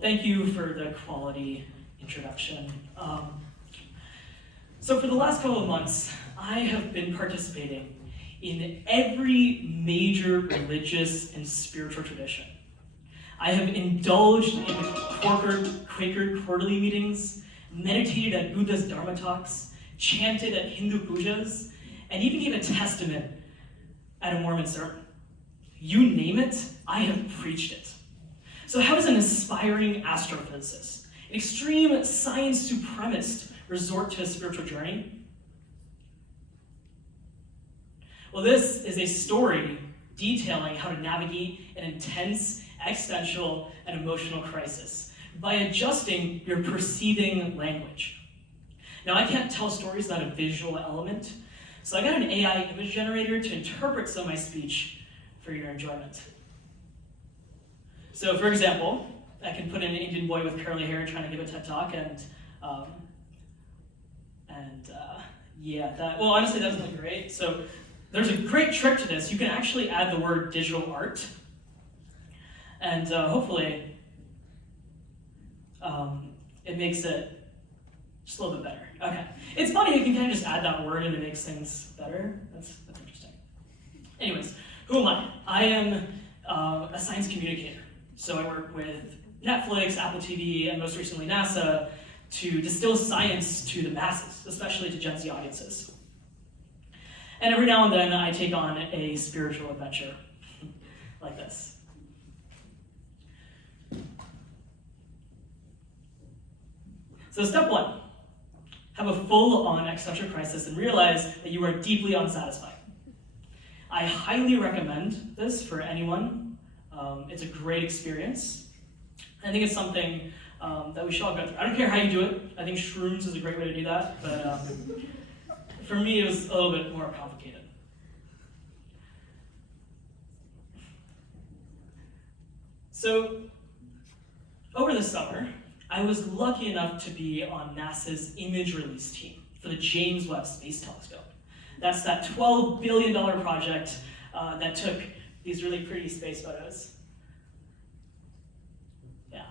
Well, thank you for the quality introduction. So for the last couple of months, I have been participating in every major religious and spiritual tradition. I have indulged in Quaker quarterly meetings, meditated at Buddha's Dharma talks, chanted at Hindu pujas, and even gave a testament at a Mormon sermon. You name it, I have preached it. So how does an aspiring astrophysicist, an extreme science supremacist, resort to a spiritual journey? Well, this is a story detailing how to navigate an intense existential and emotional crisis by adjusting your perceiving language. Now, I can't tell stories without a visual element, so I got an AI image generator to interpret some of my speech for your enjoyment. So, for example, I can put in an Indian boy with curly hair trying to give a TED talk, well, honestly, that doesn't look great. So, there's a great trick to this. You can actually add the word digital art, and hopefully, it makes it just a little bit better. Okay, it's funny, you can kind of just add that word and it makes things better. That's interesting. Anyways, who am I? I am a science communicator. So I work with Netflix, Apple TV, and most recently NASA to distill science to the masses, especially to Gen Z audiences. And every now and then I take on a spiritual adventure like this. So step one, have a full-on existential crisis and realize that you are deeply unsatisfied. I highly recommend this for anyone. It's a great experience. I think it's something that we should all go through. I don't care how you do it. I think shrooms is a great way to do that, but for me it was a little bit more complicated. So, over the summer, I was lucky enough to be on NASA's image release team for the James Webb Space Telescope. That's that $12 billion project that took these really pretty space photos. Yeah.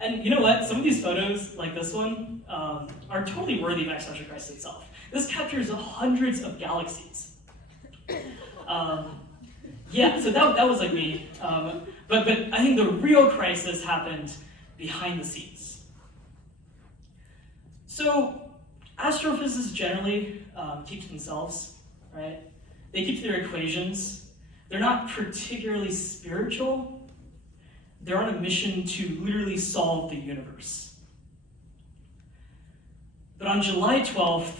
And you know what? Some of these photos, like this one, are totally worthy of existential crisis itself. This captures hundreds of galaxies. Yeah, so that was like me. But I think the real crisis happened behind the scenes. So astrophysicists generally keep to themselves, right? They keep to their equations. They're not particularly spiritual. They're on a mission to literally solve the universe. But on July 12th,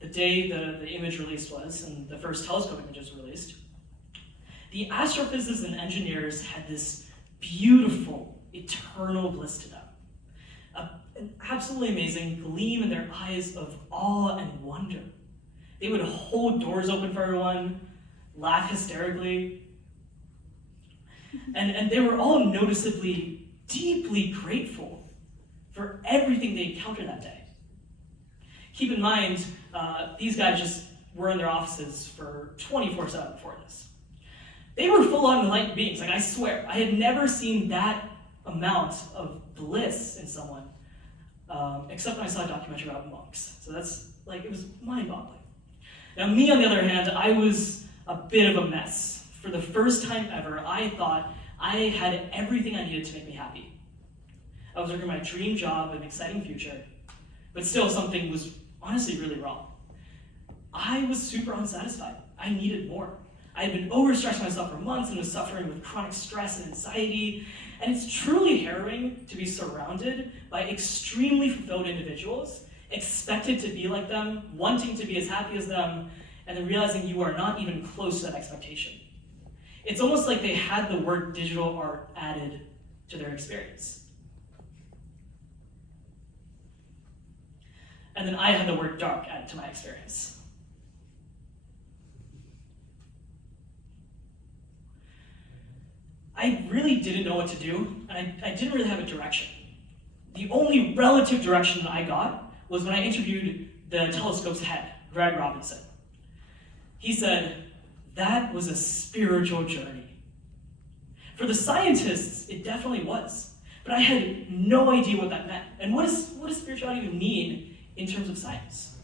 the day the image release was, and the first telescope images were released, the astrophysicists and engineers had this beautiful, eternal bliss to them. An absolutely amazing gleam in their eyes of awe and wonder. They would hold doors open for everyone, laugh hysterically, and they were all noticeably, deeply grateful for everything they encountered that day. Keep in mind, these guys just were in their offices for 24/7 before this. They were full-on enlightened beings. Like, I swear, I had never seen that amount of bliss in someone, except when I saw a documentary about monks. So that's, like, it was mind-boggling. Now, me, on the other hand, I was a bit of a mess. For the first time ever, I thought I had everything I needed to make me happy. I was working my dream job, an exciting future, but still something was honestly really wrong. I was super unsatisfied. I needed more. I had been overstressing myself for months and was suffering with chronic stress and anxiety, and it's truly harrowing to be surrounded by extremely fulfilled individuals, expected to be like them, wanting to be as happy as them, and then realizing you are not even close to that expectation. It's almost like they had the word digital art added to their experience. And then I had the word dark added to my experience. I really didn't know what to do, and I didn't really have a direction. The only relative direction that I got was when I interviewed the telescope's head, Greg Robinson. He said, that was a spiritual journey. For the scientists, it definitely was. But I had no idea what that meant. And what does spirituality even mean in terms of science?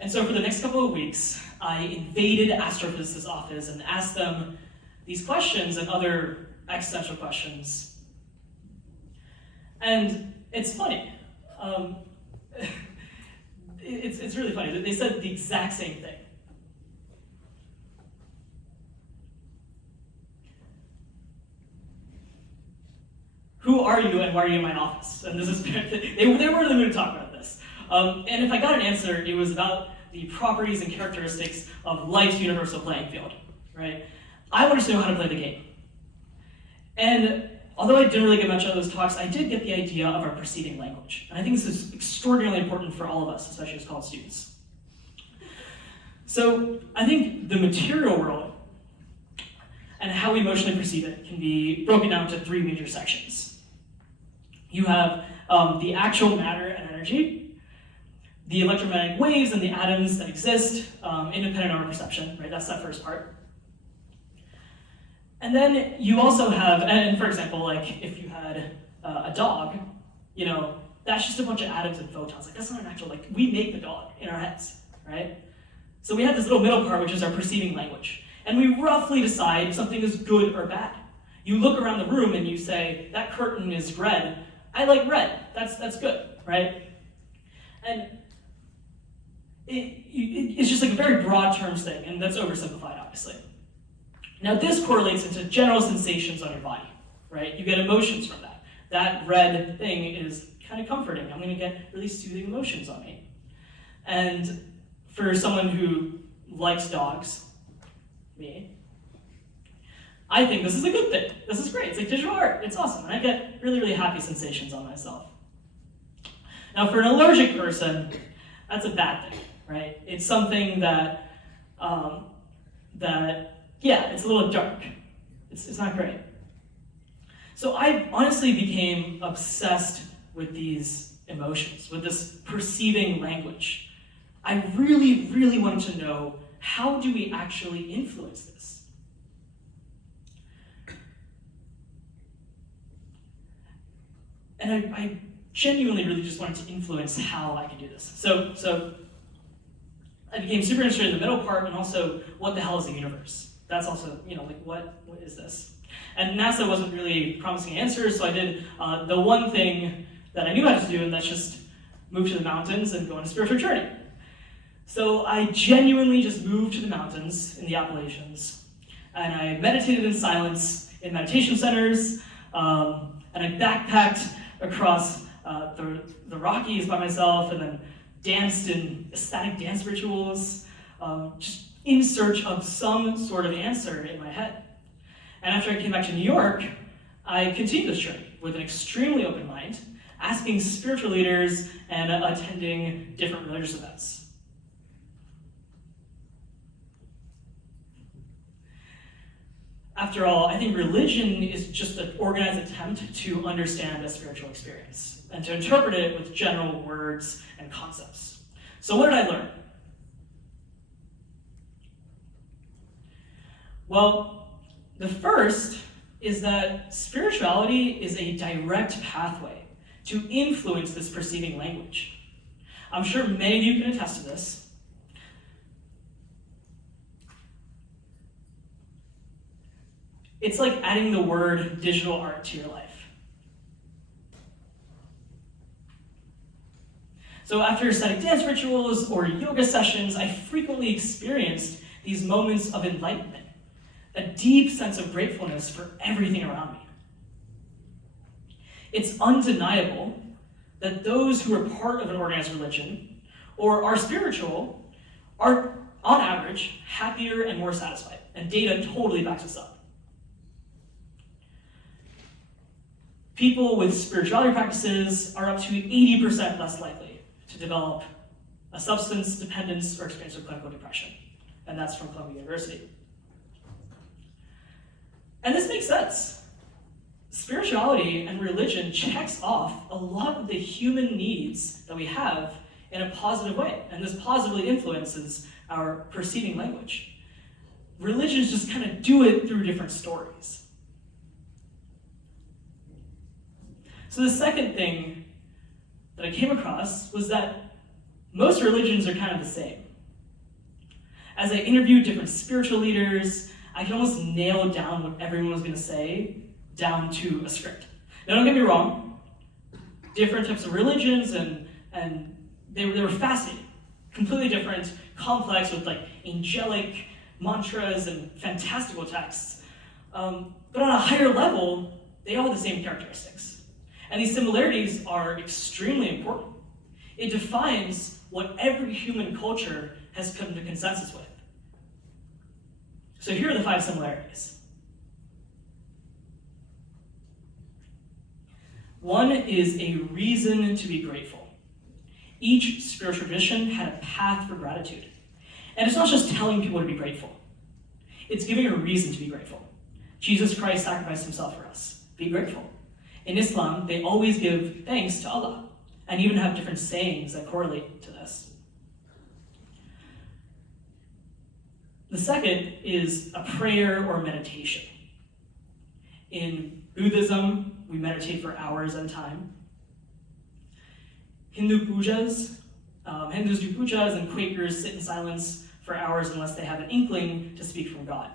And so for the next couple of weeks, I invaded astrophysicists' office and asked them these questions and other existential questions. And it's funny. It's really funny. They said the exact same thing. Who are you and why are you in my office? And this is they were in the mood to talk about this. And if I got an answer, it was about the properties and characteristics of life's universal playing field, right? I wanted to know how to play the game. And although I didn't really get much out of those talks, I did get the idea of our perceiving language. And I think this is extraordinarily important for all of us, especially as college students. So I think the material world and how we emotionally perceive it can be broken down to three major sections. You have the actual matter and energy, the electromagnetic waves and the atoms that exist, independent of our perception, right? That's that first part. And then you also have, and for example, like if you had a dog, you know, that's just a bunch of atoms and photons. Like that's not an actual, like we make the dog in our heads, right? So we have this little middle part, which is our perceiving language. And we roughly decide if something is good or bad. You look around the room and you say, that curtain is red. I like red, that's good, right? And it's just like a very broad terms thing, and that's oversimplified, obviously. Now this correlates into general sensations on your body, right? You get emotions from that. That red thing is kind of comforting. I'm gonna get really soothing emotions on me. And for someone who likes dogs, me, I think this is a good thing. This is great, it's like digital art, it's awesome. And I get really, really happy sensations on myself. Now for an allergic person, that's a bad thing, right? It's something that, yeah, it's a little dark. It's not great. So I honestly became obsessed with these emotions, with this perceiving language. I really, really wanted to know, how do we actually influence this? And I genuinely really just wanted to influence how I can do this. So I became super interested in the middle part and also what the hell is the universe? That's also, you know, like what is this? And NASA wasn't really promising answers, so I did the one thing that I knew how to do, and that's just move to the mountains and go on a spiritual journey. So I genuinely just moved to the mountains in the Appalachians, and I meditated in silence in meditation centers, and I backpacked across the Rockies by myself, and then danced in ecstatic dance rituals, just in search of some sort of answer in my head. And after I came back to New York, I continued this journey with an extremely open mind, asking spiritual leaders and attending different religious events. After all, I think religion is just an organized attempt to understand a spiritual experience and to interpret it with general words and concepts. So what did I learn? Well, the first is that spirituality is a direct pathway to influence this perceiving language. I'm sure many of you can attest to this. It's like adding the word digital art to your life. So after static dance rituals or yoga sessions, I frequently experienced these moments of enlightenment, a deep sense of gratefulness for everything around me. It's undeniable that those who are part of an organized religion or are spiritual are, on average, happier and more satisfied, and data totally backs us up. People with spirituality practices are up to 80% less likely to develop a substance dependence or experience of clinical depression, and that's from Columbia University. And this makes sense. Spirituality and religion checks off a lot of the human needs that we have in a positive way, and this positively influences our perceiving language. religions just kind of do it through different stories. So the second thing that I came across was that most religions are kind of the same. As I interviewed different spiritual leaders, I could almost nail down what everyone was going to say down to a script. Now, don't get me wrong, different types of religions and they were fascinating, completely different, complex with like angelic mantras and fantastical texts. But on a higher level, they all have the same characteristics. And these similarities are extremely important. It defines what every human culture has come to consensus with. So here are the 5 similarities. 1 is a reason to be grateful. Each spiritual tradition had a path for gratitude. And it's not just telling people to be grateful. It's giving a reason to be grateful. Jesus Christ sacrificed himself for us. Be grateful. In Islam, they always give thanks to Allah, and even have different sayings that correlate to this. The second is a prayer or meditation. In Buddhism, we meditate for hours at a time. Hindus do pujas, and Quakers sit in silence for hours unless they have an inkling to speak from God.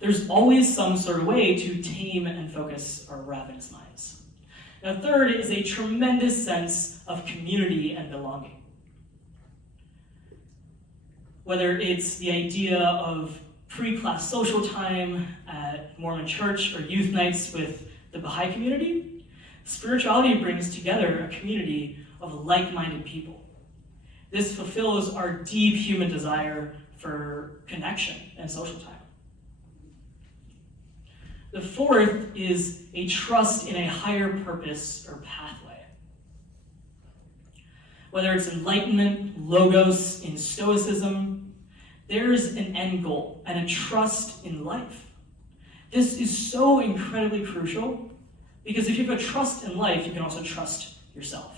There's always some sort of way to tame and focus our ravenous minds. Now, third is a tremendous sense of community and belonging. Whether it's the idea of pre-class social time at Mormon church or youth nights with the Baha'i community, spirituality brings together a community of like-minded people. This fulfills our deep human desire for connection and social time. The fourth is a trust in a higher purpose or pathway. Whether it's enlightenment, logos, in Stoicism, there's an end goal and a trust in life. This is so incredibly crucial because if you have a trust in life, you can also trust yourself.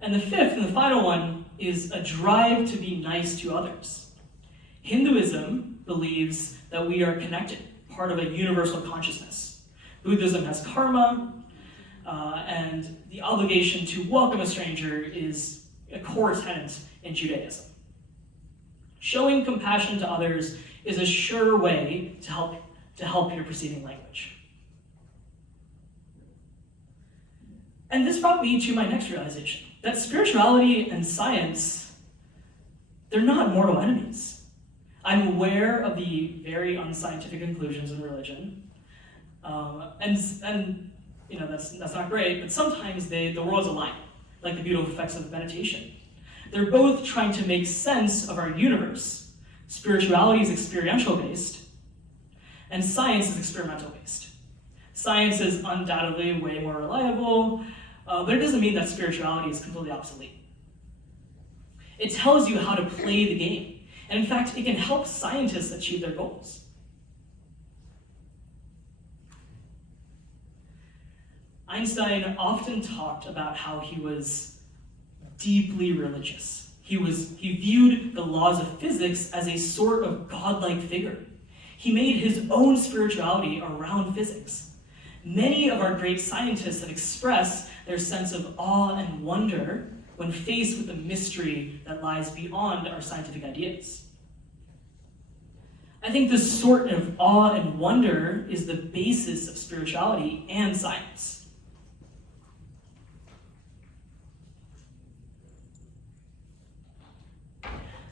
And the fifth and the final one is a drive to be nice to others. Hinduism believes that we are connected, part of a universal consciousness. Buddhism has karma, and the obligation to welcome a stranger is a core tenet in Judaism. Showing compassion to others is a sure way to help your perceiving language. And this brought me to my next realization, that spirituality and science, they're not mortal enemies. I'm aware of the very unscientific conclusions in religion, and you know that's not great. But sometimes the worlds align, like the beautiful effects of meditation. They're both trying to make sense of our universe. Spirituality is experiential based, and science is experimental based. Science is undoubtedly way more reliable, but it doesn't mean that spirituality is completely obsolete. It tells you how to play the game. And in fact, it can help scientists achieve their goals. Einstein often talked about how he was deeply religious. He viewed the laws of physics as a sort of godlike figure. He made his own spirituality around physics. Many of our great scientists have expressed their sense of awe and wonder when faced with the mystery that lies beyond our scientific ideas. I think this sort of awe and wonder is the basis of spirituality and science.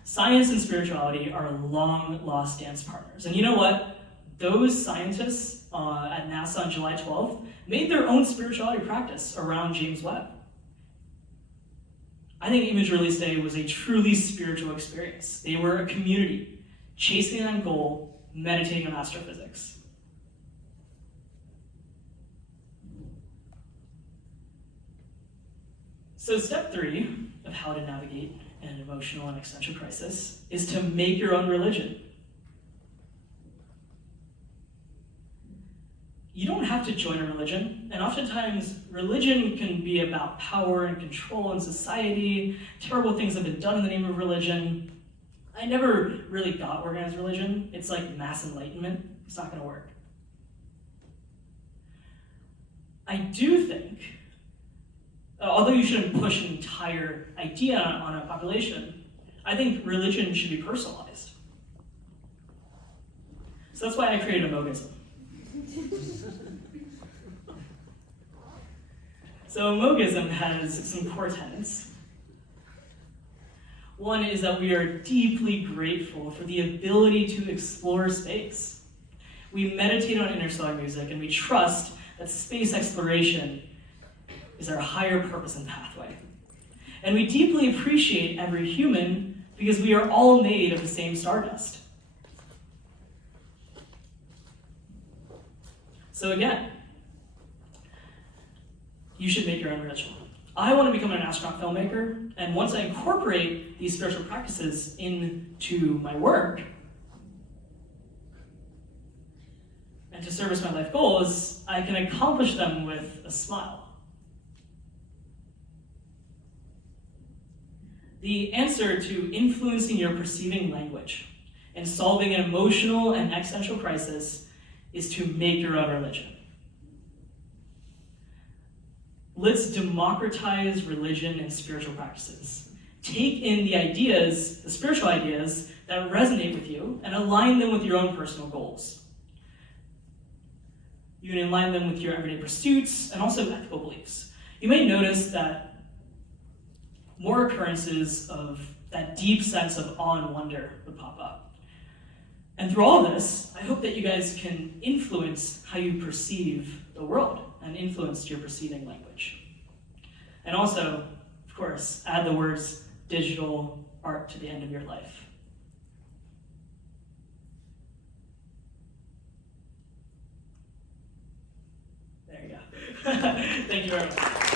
Science and spirituality are long-lost dance partners. And you know what? Those scientists at NASA on July 12th made their own spirituality practice around James Webb. I think Image Release Day was a truly spiritual experience. They were a community, chasing that goal, meditating on astrophysics. So step 3 of how to navigate an emotional and existential crisis is to make your own religion. you don't have to join a religion, and oftentimes religion can be about power and control in society. Terrible things have been done in the name of religion. I never really got organized religion. It's like mass enlightenment. It's not going to work. I do think, although you shouldn't push an entire idea on a population, I think religion should be personalized. So that's why I created Amoghism. So Amoghism has some core tenets. One is that we are deeply grateful for the ability to explore space. We meditate on interstellar music, and we trust that space exploration is our higher purpose and pathway. And we deeply appreciate every human because we are all made of the same stardust. So again, you should make your own ritual. I want to become an astronaut filmmaker, and once I incorporate these spiritual practices into my work, and to service my life goals, I can accomplish them with a smile. The answer to influencing your perceiving language and solving an emotional and existential crisis is to make your own religion. Let's democratize religion and spiritual practices. Take in the ideas, the spiritual ideas, that resonate with you and align them with your own personal goals. You can align them with your everyday pursuits and also ethical beliefs. You may notice that more occurrences of that deep sense of awe and wonder would pop up. And through all this, I hope that you guys can influence how you perceive the world and influence your perceiving language. And also, of course, add the words digital art to the end of your life. There you go. Thank you very much.